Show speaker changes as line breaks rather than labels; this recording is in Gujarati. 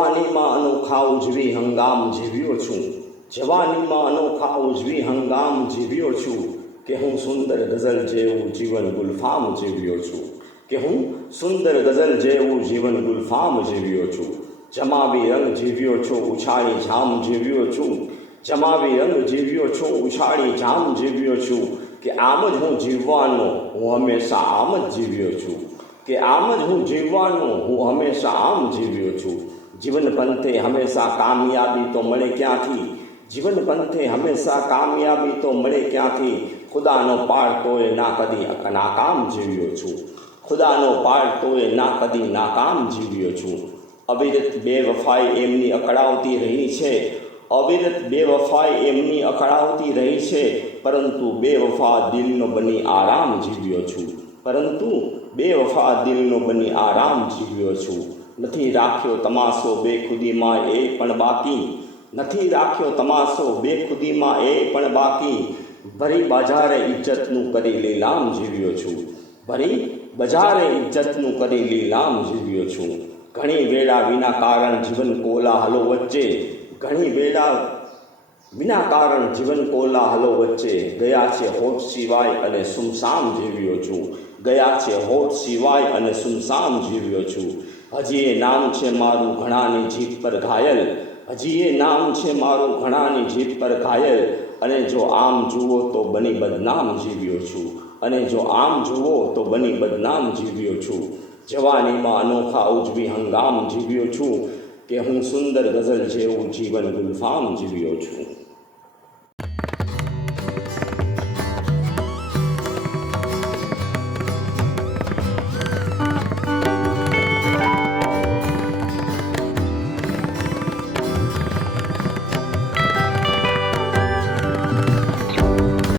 જવાનીમાં અનોખા ઉજવી હંગામ જીવ્યો છું. જવાનીમાં અનોખા ઉજવી હંગામ જીવ્યો છું કે હું સુંદર ગઝલ જેવું જીવન ગુલફામ જીવ્યો છું. કે હું સુંદર ગઝલ જેવું જીવન ગુલફામ જીવ્યો છું. જમાવી રંગ જીવ્યો છું, ઉછાળી જામ જીવ્યો છું. જમાવી રંગ જીવ્યો છું, ઉછાળી જામ જીવ્યો છું. કે આમ જ હું જીવવાનો હું હંમેશા આમ જ જીવ્યો છું. કે આમ જ હું જીવવાનો હું હંમેશા આમ જીવ્યો છું. જીવન પંથે હંમેશા કામયાબી તો મળે ક્યાંથી? જીવન પંથે હંમેશા કામયાબી તો મળે ક્યાંથી? ખુદાનો પાડતોય ના કદી નાકામ જીવ્યો છું. ખુદાનો પાડતોય ના કદી નાકામ જીવ્યો છું. અવિરત બેવફાઈ એમની અકળાવતી રહી છે. અવિરત બેવફાઈ એમની અકળાવતી રહી છે. પરંતુ બેવફા દિલનો બની આરામ જીવ્યો છું. પરંતુ બેવફા દિલનો બની આરામ જીવ્યો છું. નથી રાખ્યો તમાસો બેખુદીમાં એ પણ બાકી. નથી રાખ્યો તમાસો બેખુદીમાં એ પણ બાકી. ભરી બજારે ઇજ્જતનું કરી લીલામ જીવ્યો છું. ભરી બજારે ઇજ્જતનું કરી લીલામ જીવ્યો છું. ઘણી વેળા વિના કારણ જીવન કોલાહલો વચ્ચે. ઘણી વેળા વિના કારણ જીવન કોલાહલો વચ્ચે ગયા છે હોઠ સિવાય અને સુમસામ જીવ્યો છું. ગયા છે હોઠ સિવાય અને સુમસામ જીવ્યો છું. હજી એ નામ છે મારું ઘણાની જીભ પર ઘાયલ, હજી એ નામ છે મારું ઘણાની જીભ પર ઘાયલ. અને જો આમ જુઓ તો બની બદનામ જીવ્યો છું. અને જો આમ જુઓ તો બની બદનામ જીવ્યો છું. જવાનીમાં અનોખા ઉજવી હંગામ જીવ્યો છું કે હું સુંદર ગઝલ જેવું જીવન ગુલફામ જીવ્યો છું.